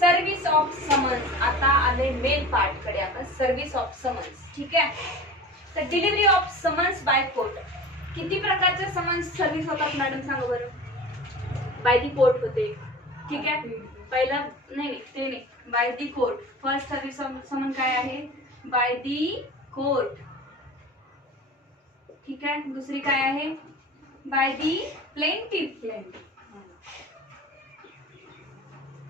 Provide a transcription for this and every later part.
Service of summons. आता आले main part कडे आपण. Service of summons. ठीक आहे. तर delivery of summons by court. किती प्रकारचे समन्स सर्व्हिस होतात मॅडम सांगा बरं. बाय दी कोर्ट होते. ठीक आहे. पहिला नाही ते नाही, by the court. First service of summon काय आहे? By the court. ठीक आहे. दुसरी काय आहे? By the plaintiff.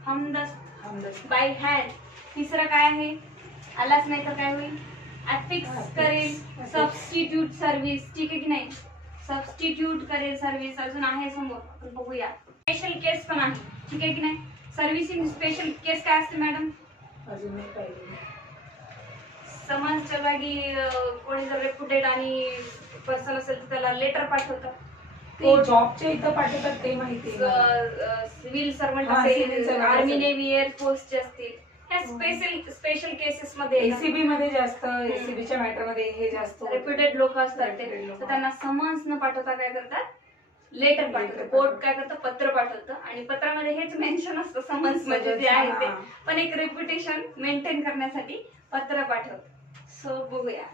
हमदस्त बाय हँड. तिसरं काय आहे? आलाच नाही तर काय होईल? अफिक्स करेल सबस्टिट्यूट सर्व्हिस. ठीक आहे की नाही? सबस्टिट्यूट करेल सर्व्हिस. अजून आहे समोर, आपण बघूया. स्पेशल केस पण आहे. ठीक आहे की नाही? सर्व्हिसिंग स्पेशल केस काय असते मॅडम? अजून एक पाहिजे. समन्सच्या जागी कोणी जर रेप्युटेड आणि पर्सन असेल तर त्याला लेटर पाठवतात. ते जॉबच्या इथं पाठवतात ते माहिती आहे. सिव्हिल सर्वंट हा, civil असेल, servant आर्मी असेल. नेव्ही एअरफोर्सचे असतील, ह्या स्पेशल केसेस मध्ये एसीबी मध्ये जास्त, एसीबीच्या मॅटर मध्ये हे जास्त रेप्युटेड लोक असतात ते. Reputed लोकं. तर त्यांना समन्स न पाठवता काय करतात? लेटर पाठवतं. कोर्ट काय करतं? पत्र पाठवतं. आणि पत्रामध्ये हेच मेन्शन असतं समन्स म्हणजे जे आहे ते. पण एक रेप्युटेशन मेंटेन करण्यासाठी पत्र पाठवतं. सो बघूया.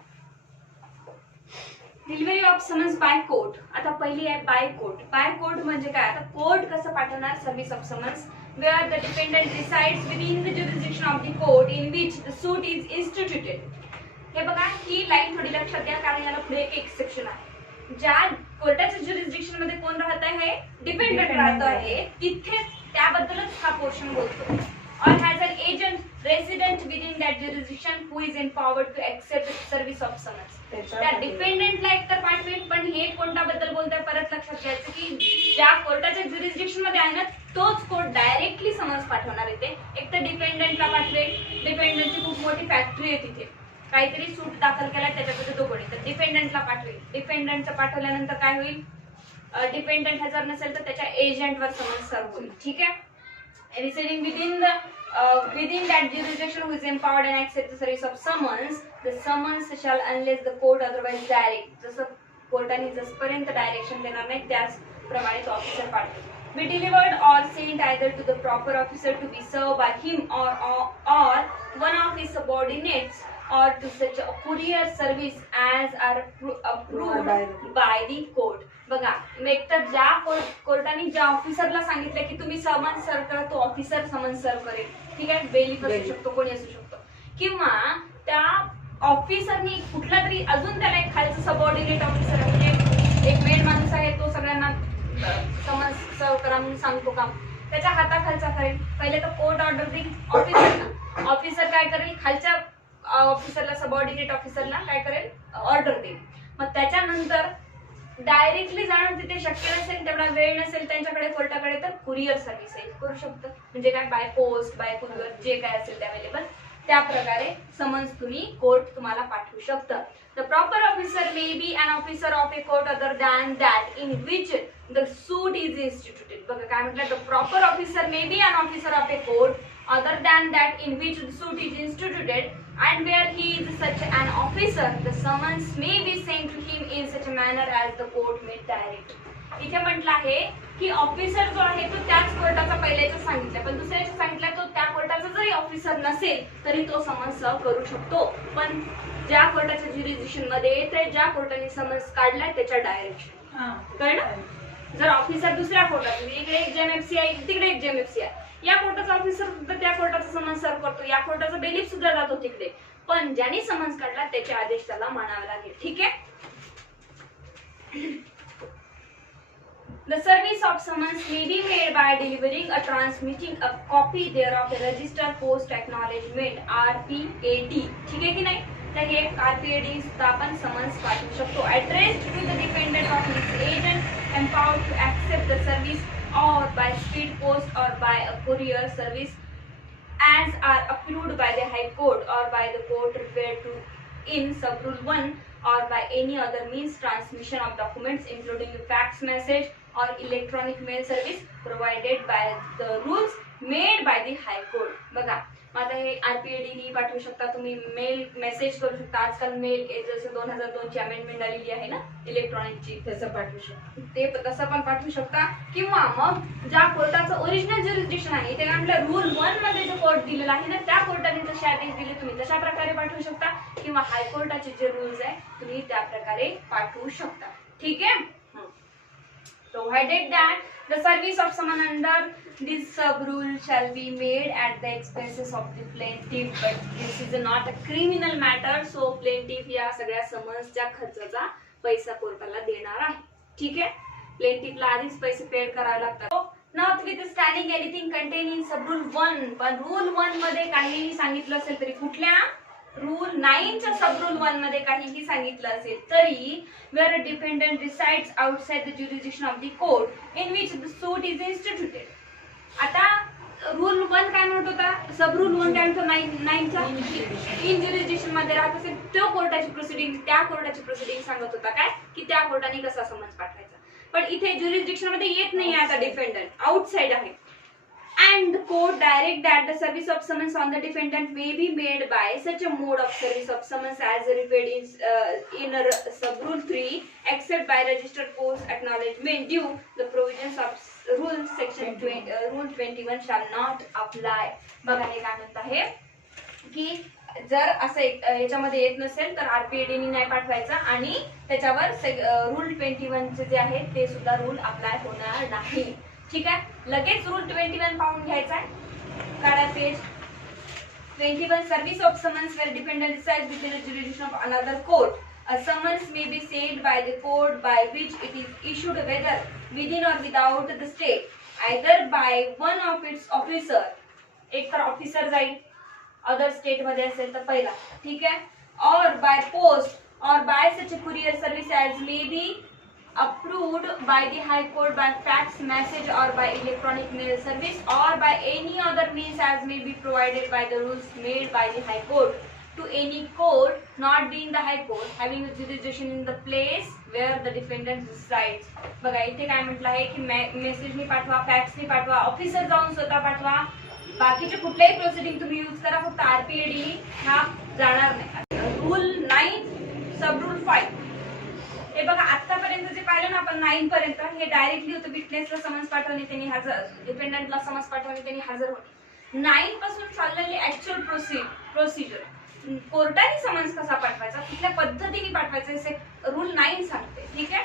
Delivery of summons by court. आता पहिली आहे बाय कोर्ट. बाय कोर्ट म्हणजे काय? आता कोर्ट कसं पाठवणार service of summons? Where the dependent resides within the jurisdiction of the court in which the suit is instituted. हे बघा, ही लाईन थोडी लक्षात घ्या कारण याला पुढे एक एक्सेप्शन आहे. ज्या कोर्टाच्या ज्युरिसडिक्शन मध्ये कोण राहत आहे? डिपेंडंट राहत आहे. तिथे त्याबद्दलच हा पोर्शन बोलतो. or has an agent resident within that jurisdiction who is empowered to accept the service of summons. त्या डिपेंडेंटला एक तर पाठवेल, पण हे कोर्टाबद्दल बोलतोय परत लक्षात घ्यायचं की ज्या कोर्टाच्या ज्युरिसडिक्शन मध्ये आहे ना तोच कोर्ट डायरेक्टली समन्स पाठवणार आहे. एक तर डिपेंडेंटला पाठवेल. डिपेंडेंटची खूप मोठी फॅक्टरी आहे तिथे, काहीतरी सूट दाखल केला त्याच्यामध्ये तो कोणी तर डिपेंडेंटला पाठवेल. डिपेंडेंटचं पाठवल्यानंतर काय होईल? डिपेंडेंट हजर नसेल तर त्याच्या एजंटवर समन्स सर्व होईल. ठीक आहे. Residing within that jurisdiction who is empowered and accept the service of summons, the summons shall unless the court otherwise direct. जसं कोर्टाने जसपर्यंत डायरेक्शन देणार नाही त्याचप्रमाणे तो ऑफिसर पाठवेल. Be delivered or sent either to the proper officer to be served by him or one of his subordinates or to such a courier service as are approved by the court. बघा, एकतर ज्या कोर्टाने ज्या ऑफिसरला सांगितलं की तुम्ही summons सर्व करा तो ऑफिसर समन्स सर्व करेल. ठीक आहे. बेलीफ असू शकतो, कोणी असू शकतो, किंवा त्या ऑफिसरनी कुठला तरी अजून त्याला एक खालचं सबऑर्डिनेट ऑफिसर म्हणजे एक मेड माणूस आहे तो सगळ्यांना समन्स सर्व करा म्हणून सांगतो काम त्याच्या हाताखालचा करेल. पहिले तर कोर्ट ऑर्डर देईल ऑफिसरला. ऑफिसर काय करेल? खालच्या ऑफिसरला सबऑर्डिनेट ऑफिसरला काय करेल? ऑर्डर देईल. मग त्याच्यानंतर डायरेक्टली जाणं तिथे शक्य नसेल, तेवढा वेळ नसेल त्यांच्याकडे कोर्टाकडे, तर कुरिअर सर्व्हिस करू शकतं. म्हणजे काय? बाय पोस्ट, बाय कुरिअर, जे काय असेल ते अवेलेबल त्या प्रकारे समन्स तुम्ही कोर्ट तुम्हाला पाठवू शकतं. The proper officer may be an officer of a court other than that in which the suit is instituted. बघा काय म्हटलं? The proper officer may be an officer of a court other than that in which the suit is instituted, and where he is such an officer, the summons may be sent to him in such a manner as the court may direct. इथे म्हटलं आहे की officer जो आहे तो त्याच कोर्टाचा पहिल्याच सांगितलं, पण दुसऱ्याच्या सांगितलं तो त्या कोर्टाचा जरी ऑफिसर नसेल तरी तो समन्स सर्व करू शकतो. पण ज्या कोर्टाच्या ज्युरिसडिक्शन मध्ये येते, ज्या कोर्टाने समन्स काढलाय त्याच्या डायरेक्शन कळलं. जर ऑफिसर दुसऱ्या कोर्टात, इकडे एक जेएमएफसी आहे तिकडे एक जेएमएफसी आहे, या कोर्टाचा ऑफिसर सुद्धा त्या कोर्टाचा समन्स सर्व करतो, या कोर्टाचा बेलीफ सुद्धा जातो तिकडे, पण ज्यांनी समन्स काढला त्याचे आदेश त्याला मानावे लागेल. ठीक आहे. The service of summons may be made by delivering or transmitting a copy thereof a registered post acknowledgement RPAD. ठीक आहे की नाही? तर हे RPAD सुद्धा आपण समन्स पाठवू शकतो. Addressed to the dependent of his agent empowered to accept the service or by speed post or by a courier service as are approved by the High Court or by the court referred to in Sub-Rule 1 or by any other means transmission of documents including a fax message or electronic mail service provided by the rules made by the High Court. बघा मग आता हे RPAD पाठवू शकता तुम्ही, mail message करू शकता. आजकाल मेल जसं 2002 ची अमेंडमेंट आलेली आहे ना इलेक्ट्रॉनिकची, तसं पाठवू शकतो. ते तसं पण पाठवू शकता. किंवा मग ज्या कोर्टाचं ओरिजिनल ज्युरिस्डिक्शन आहे ते आपल्या रूल 1 मध्ये जो कोर्ट दिलेला आहे ना त्या कोर्टाने जसे आदेश दिले तुम्ही तशा प्रकारे पाठवू शकता. किंवा हायकोर्टाचे जे रूल्स आहे तुम्ही त्या प्रकारे पाठवू शकता. ठीक आहे. Provided that the service of someone under this sub-rule shall be made at the expenses of the plaintiff, but this is not a criminal matter, so plaintiff या सगळ्या समन्सच्या खर्चाचा पैसा कोर्टाला देणार आहे. ठीक आहे. प्लेंटिफला आधीच पैसे पेड करावे लागतात. Notwithstanding anything contained in sub-rule 1, पण रूल 1 मध्ये काहीही सांगितलं असेल तरी, कुठल्या रूल 9 च्या सब रूल 1 मध्ये काहीही सांगितलं असेल तरी, where a defendant resides outside the jurisdiction of the court in which the suit is instituted. आता रूल 1 काय म्हणत होता, सब रूल 1 काय म्हणतो 9 च्या इन ज्युरिस्डिक्शन मध्ये राहत असेल तो कोर्टाची प्रोसिडिंग, त्या कोर्टाची प्रोसिडिंग सांगत होता काय की त्या कोर्टाने कसा समन्स पाठवायचा. पण इथे ज्युरिस्डिक्शन मध्ये येत नाही आता, डिफेंडंट आउटसाइड आहे. And the court direct that the service of summons on the defendant may be made by such a mode of service of summons as referred in sub-rule 3, except by registered post acknowledgement due. The provisions of rule section rule 21 shall not apply. बघा हे काय म्हणत आहे की जर असं याच्यामध्ये येत नसेल तर RPAD नी नाही पाठवायचा आणि त्याच्यावर रूल 21 चे जे आहे ते सुद्धा रूल अप्लाय होणार नाही. ठीक आहे. लगेच रूल 21 पाहून घ्यायचा आहे. काढा page 21. Service of summons where dependent resides within the jurisdiction of another court. A summons may be sailed by the court by which it is issued, whether within or without the state, either by one of its officer, एक तर officer जाईल, other state मध्ये असेल तर पहिला, ठीक आहे, or by post or by such a courier service as may be approved by the High Court by fax message or by electronic mail service or by any other means as may be provided by the rules made by the High Court to any court not being the High Court having a jurisdiction in the place where the defendant resides. बघा इथे काय म्हटलं आहे की मेसेजनी पाठवा, फॅक्सनी पाठवा, officer जाऊन स्वतः पाठवा, बाकीचे कुठलेही प्रोसिडिंग तुम्ही यूज करा, फक्त RPAD हा जाणार नाही. रूल 9 सब रूल 5 हे बघा आतापर्यंत जे पाहिलं ना आपण 9 पर्यंत हे डायरेक्टली होतं, विटनेसला समन्स पाठवणे त्यांनी हजर, डिपेंडंटला समन्स पाठवणे त्यांनी हजर होणे. 9 पासून चाललेली ऍक्च्युअल प्रोसिजर, कोर्टाने समन्स कसा पाठवायचा, कुठल्या पद्धतीने पाठवायचा हे रूल 9 सांगते. ठीक आहे.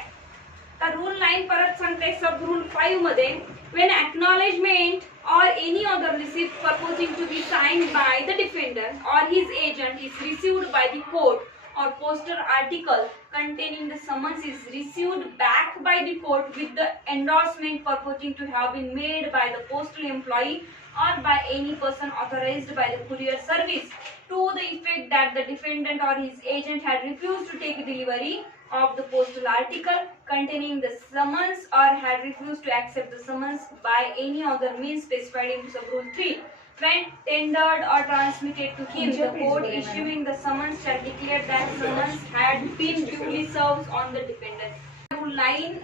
तर रूल 9 परत सांगते सब रूल 5 मध्ये, when acknowledgement or any other receipt purporting to be signed by the defendant or his agent is received by the court or postal article containing the summons is received back by the court with the endorsement purporting to have been made by the postal employee or by any person authorized by the courier service to the effect that the defendant or his agent had refused to take delivery of the postal article containing the summons or had refused to accept the summons by any other means specified in sub-rule 3. When tendered or transmitted to him, the court issuing the summons shall declare that summons had been duly served on the defendant. Rule 9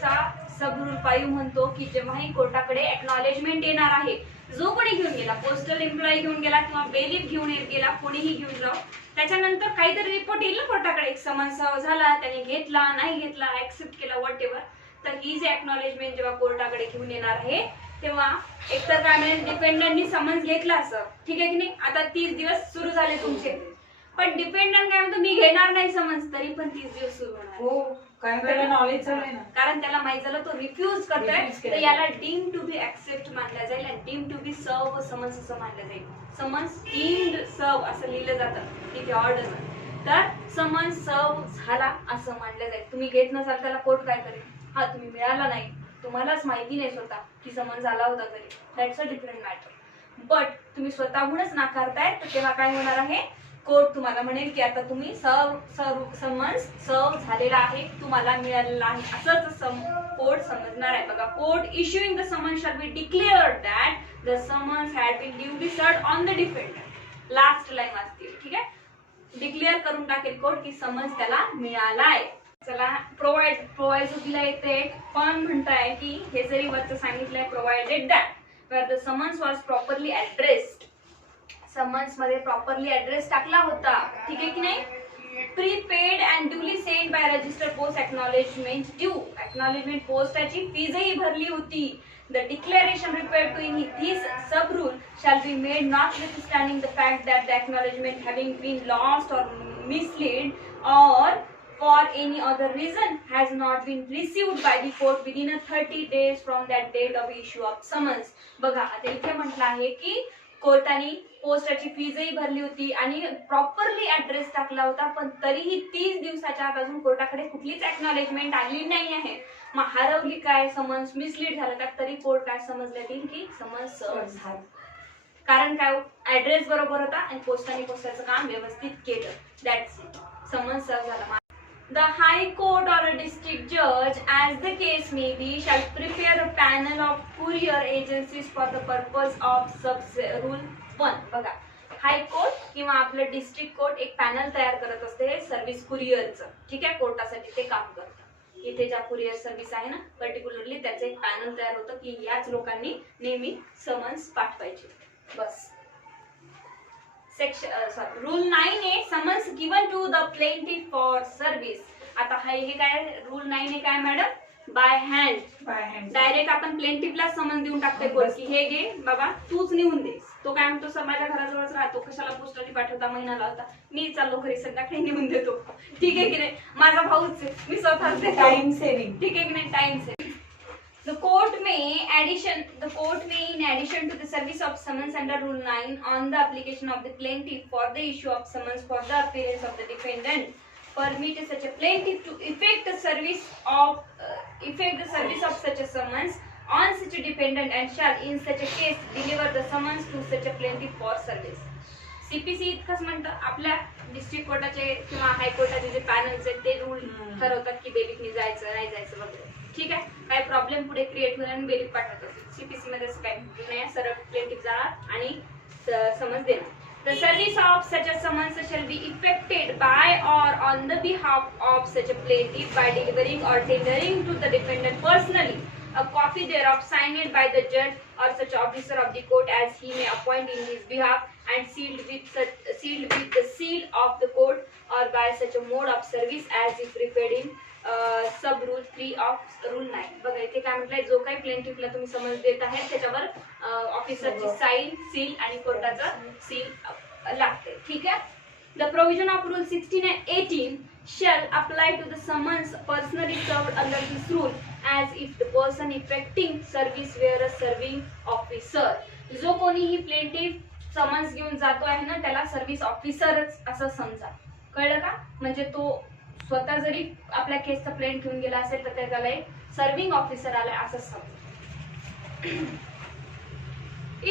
चा सब rule 5 म्हणतो की जेव्हाही कोर्टाकडे acknowledgement येणार आहे, जो कोणी घेऊन गेला, पोस्टल एम्प्लॉई घेऊन गेला किंवा बेलीफ घेऊन गेला, कोणीही घेऊन जाऊ, त्याच्यानंतर काहीतरी रिपोर्ट येईल ना कोर्टाकडे, एक समन्स झाला, त्याने घेतला नाही घेतला, ऍक्सेप्ट केला, वॉट एव्हर, तर ही जे एक्नॉलेजमेंट जेव्हा कोर्टाकडे घेऊन येणार आहे तेव्हा एकतर काय म्हणेल, डिपेंडंटनी समन्स घेतला असं, ठीक आहे की नाही, आता 30 दिवस सुरू झाले तुमचे, पण डिपेंडंट काय म्हणतो मी घेणार नाही समन्स, तरी पण 30 दिवस सुरू होणार. हो, कारण त्याला नॉलेज झालंय ना, कारण त्याला माहित झालं तो रिफ्यूज करतोय, तर याला डीम टू बी ऍक्सेप्ट मानला जाईल आणि dim to be serve summons असं मानलं जाईल. समन्स डीम्ड सर्व असं लिहिलं जातं तिथे ऑर्डर, तर समन्स सर्व झाला असं मानलं जाईल. तुम्ही घेत नसाल त्याला कोर्ट काय करेल, हा तुम्ही मिळाला नाही, तुम्हालाच माहिती नाही स्वतः की समन्स आला होता घरी, that's a different matter. But तुम्ही स्वतःहूनच नाकारताय तर तेव्हा काय होणार आहे, कोर्ट तुम्हाला म्हणेल की आता तुम्ही समन्स सर्व झालेला आहे, तुम्हाला मिळालेला आहे, असंच कोर्ट समजणार आहे. बघा, court issuing the summons shall be declared that the summons had been duly served on the defendant. Last line वाचते, ठीक आहे, डिक्लेअर करून टाकेल कोर्ट की समन्स त्याला मिळालाय. चला, प्रोव्हाइडो दिला येते, पण म्हणताय की हे जरी वरचं सांगितलंय provided that where the summons was properly addressed summons मध्ये प्रॉपरली ऍड्रेस टाकला होता, ठीक आहे की नाही. Prepaid and duly send by registered post acknowledgement due, acknowledgement पोस्टाची फीजही भरली होती. The declaration referred to in this sub rule shall be made notwithstanding the fact that the acknowledgement having been lost or mislaid or for any other reason has not been received by the court within a 30 days from that date of issue of summons. बघा आता इथे म्हटलं आहे की कोर्टाने पोस्टाची फीजही भरली होती आणि प्रॉपरली ऍड्रेस टाकला होता, पण तरीही 30 दिवसाच्या आत अजून कोर्टाकडे कुठलीच एक्नॉलेजमेंट आली नाही आहे. मग हरवली काय, समन्स मिसलीड झालं का, तरी कोर्ट काय समजण्यात येईल की समन्स झालं. कारण काय, ऍड्रेस बरोबर होता आणि पोस्टाने पोस्टाचं काम व्यवस्थित केलं. दॅट्स इट, समन्स सर्व झाला. The High Court or a district judge, as the case may be, shall prepare a panel of courier agencies for the purpose of sub rule 1. बघा, हाय कोर्ट किंवा आपलं डिस्ट्रिक्ट कोर्ट एक panel तयार करत असते service कुरिअरचं, ठीक आहे, कोर्टासाठी ते काम करतं. इथे ज्या कुरिअर सर्व्हिस आहे ना पर्टिक्युलरली त्याचं एक पॅनल तयार होतं की याच लोकांनी नेहमी समन्स पाठवायचे. बस. Rule 9 summons given to the plaintiff for service. आता हे काय रूल 9 काय मॅडम, बाय हँड डायरेक्ट आपण प्लेंटिफला समन्स देऊन टाकतोय कोर्ट की हे घे बाबा तूच नेऊन दे. तो काय म्हणतो, सर माझ्या घराजवळच राहतो, कशाला पोस्टाने पाठवता, महिना लावता, मी चाललो घरी संध्याकाळी नेऊन देतो, ठीक आहे की नाही, माझा भाऊच आहे, मी स्वतःच देतो, टाइम सेव्हिंग, ठीक आहे की नाही, time saving. The court may, in addition to the service of summons under Rule 9, on the application of the plaintiff for the issue of summons for the appearance of the defendant, permit such a plaintiff to effect the service of such a summons on such a defendant and shall in such a case deliver the summons to such a plaintiff for service. CPC इतकंच म्हणतं, आपल्या district कोर्टाचे किंवा हायकोर्टाचे जे panels आहेत ते rule ठरवतात की बेलिकनी जायचं नाही जायचं वगैरे, ठीक आहे. काय प्रॉब्लेम पुढे क्रिएट होईल आणि बेलिक पाठवतात. CPC मध्ये असं काही नाही, सरळ प्लेंटिफ जाणार आणि समन्स देणार. The service of such a summons shall be effected by or on the behalf of such a plaintiff by delivering or tendering to the defendant personally a copy thereof signed by the judge or such officer of the court as he may appoint in his behalf and sealed with the seal of the court or by such a mode of service as if referred in sub rule 3 of rule 9. बघा इथे काय म्हटलंय, जो काही प्लेंटिफला तुम्ही summons देत आहे त्याच्यावर ऑफिसरची साइन, सील आणि कोर्टाचा सील लागते, ठीक आहे. The provision of Rule 16 and 18 shall apply to the summons personally served under this rule as if the person effecting service were a serving officer. जो कोणीही प्लेंटिफ समन्स घेऊन जातो आहे ना त्याला सर्व्हिस ऑफिसरच असं समजा, कळलं का. म्हणजे तो स्वतः जरी आपल्या केसचा प्लेंट घेऊन गेला असेल तर त्याला एक सर्व्हिंग ऑफिसर आलाय असं समजा.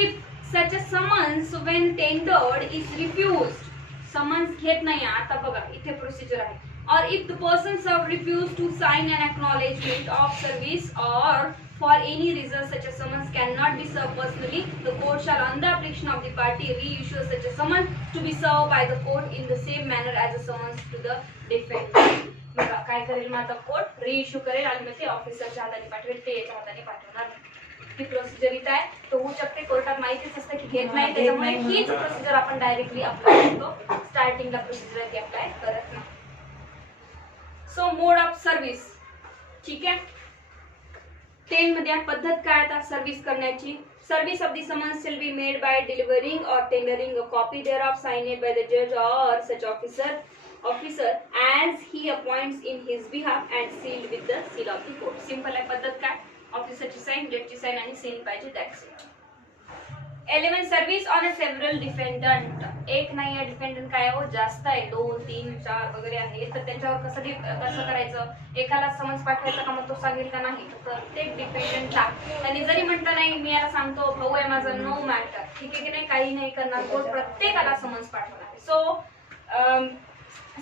If such a summons when tendered is refused, summons घेत नाही, आता बघा इथे प्रोसिजर आहे. or if the person served refused to sign an acknowledgement of service or for any reason such a summons cannot be served personally, the court shall on the application of the party reissue such a summons to be served by the court in the same manner as a summons to the defendant. बघा काय करेल मग आता court रिइश्यू करेल आणि मग ते ऑफिसरच्या हाताने पाठवेल, ते याच्या हाताने पाठवणार. ती प्रोसिजर इथं आहे, तो होऊ शकते. कोर्टात माहितीच असतं की घेत नाही, त्याच्यामुळे हीच प्रोसिजर आपण डायरेक्टली अप्लाय करतो. स्टार्टिंगला प्रोसिजर ती अप्लाय करत नाही. सो मोड ऑफ सर्व्हिस, ठीक आहे. 10 मध्ये पद्धत काय आता सर्व्हिस करण्याची. Service of the summons shall be made by delivering or tendering a copy thereof signed by the judge or such officer as he appoints in his behalf and sealed with the seal of the court. Simple आहे पद्धत काय, ऑफिसरची sign, जजची sign आणि seal पाहिजे, that's it. 11 service on a several defendant. एक नाही आहे डिफेंडंट, काय हो जास्त आहे, 2, 3, 4 वगैरे आहे, तर त्यांच्यावर कसं करायचं. एकाला समन्स पाठवायचं का मग तो सांगेल का नाही, तर प्रत्येक डिफेंडंटला त्यांनी जरी म्हटलं नाही मी याला सांगतो भाऊ आहे माझा, नो मॅटर, ठीक आहे की नाही, काही नाही करणार, कोर्ट प्रत्येकाला समन्स पाठवणार. So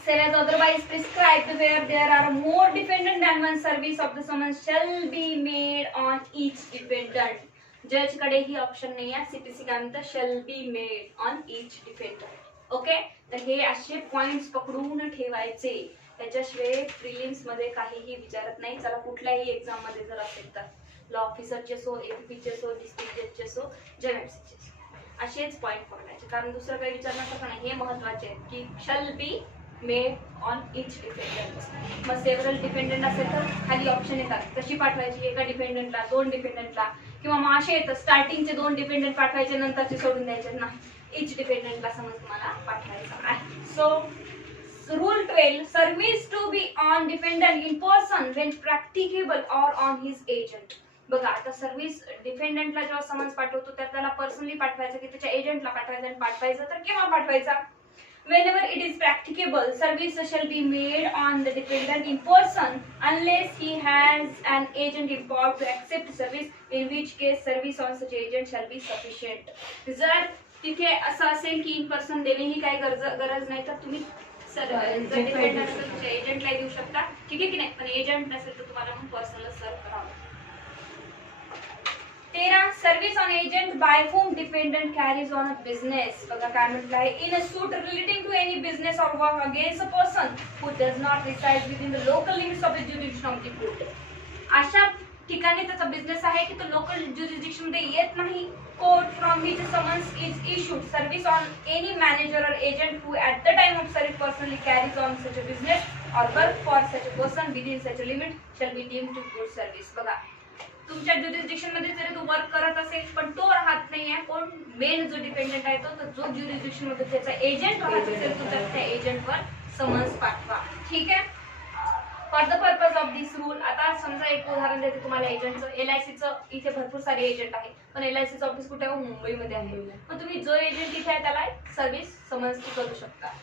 say as otherwise prescribed where there are more defendant than one service of the summons shall be made on each defendant. जज कडे ही ऑप्शन नाही आहे. CPC काय म्हणतं, shall be made on each defendant. Okay, तर हे असे points पकडून ठेवायचे, त्याच्याशिवाय प्रिलिम्स मध्ये काहीही विचारत नाही. चला कुठल्याही एक्झाम मध्ये जर असेल तर लॉ ऑफिसरचे सो, APPचे सो, डिस्ट्रिक्ट जजचे सो, JMFCचे. असेच पॉईंट पकडायचे, कारण दुसरं काही विचारण्यासारखं नाही. हे महत्वाचे आहे की शल be made on each dependent. मग सेव्हरल डिपेंडंट असेल तर खाली ऑप्शन येतात कशी पाठवायची, एका डिपेंडंटला, 2 डिपेंडंटला, किंवा मग असे येतं स्टार्टिंगचे 2 डिपेंडंट पाठवायचे, नंतरचे सोडून द्यायचे. नाही, इच डिपेंडंटला समज तुम्हाला पाठवायचं आहे. So rule 12, service to be on dependent in person when practicable or on his agent. बघा, आता सर्व्हिस डिपेंडंटला जेव्हा समन्स पाठवतो तर त्याला पर्सनली पाठवायचं की त्याच्या एजंटला पाठवायचं, आणि पाठवायचं तर केव्हा पाठवायचा. Whenever it is practicable, service shall be made on the dependent in person unless he has an agent empowered to accept service, in which case service on such agent shall be sufficient. जर तिथे असं असेल की in person देणे ही काही गरज नाही तर तुम्ही जर डिपेंडंट असेल तुमच्या एजंटला देऊ शकता, ठीक आहे की नाही. पण एजंट नसेल तर तुम्हाला मग पर्सनल सर्व करावं. 13, service on agent by whom dependent carries on a business. बघा काय म्हटलं आहे, in a suit relating to any business or work against a person who does not reside within the local limits of the jurisdiction of the court. अशा ठिकाणी त्याचा business आहे की तो लोकल ज्युरिस्डिक्शन मध्ये येत नाही. Court from which summons is issued service on any manager or agent who at the time of service personally carries on such a business or work for such a person within such a limit shall be deemed to good service. बघा, तुमच्या jurisdiction मध्ये जरी तो work करत असेल पण तो राहत नाहीये, कोण मेन जो डिपेंडंट आहे तो जो ज्युरिस्डिक्शन मध्ये त्याचा एजंट राहत असेल तो त्या एजंटवर समन्स पाठवा. ठीक आहे. For the purpose of this rule, आता समजा एक उदाहरण देते तुम्हाला एजंटचं. LICचं इथे भरपूर सारे एजंट आहे, पण LICचं ऑफिस कुठे आहे, मुंबईमध्ये आहे. मग तुम्ही जो एजंट इथे आहे त्याला सर्व्हिस समन्स करू शकता.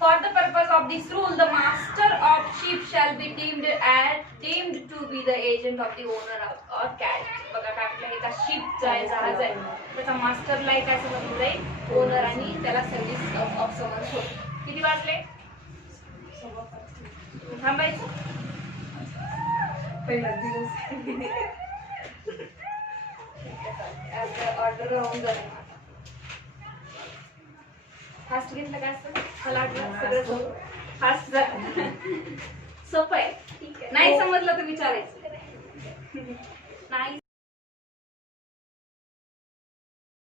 For the purpose of this rule, the master of ship shall be deemed to be the agent of the owner or carrier. बघा काय म्हटलं, एका शिपचा आहे, जहाज आहे, त्याचा मास्टरला काय समजलं जाईल, ओनर, आणि त्याला सर्व्हिस ऑफ समन्स होईल. किती वाजले? थांबायचं पहिला दिवस. ऑर्डर राहून जाईल. फास्ट घेतलं काय असतं, मला वाटलं सगळं फास्ट सोपं आहे. ठीक आहे, नाही समजलं तर विचारायचं. नाही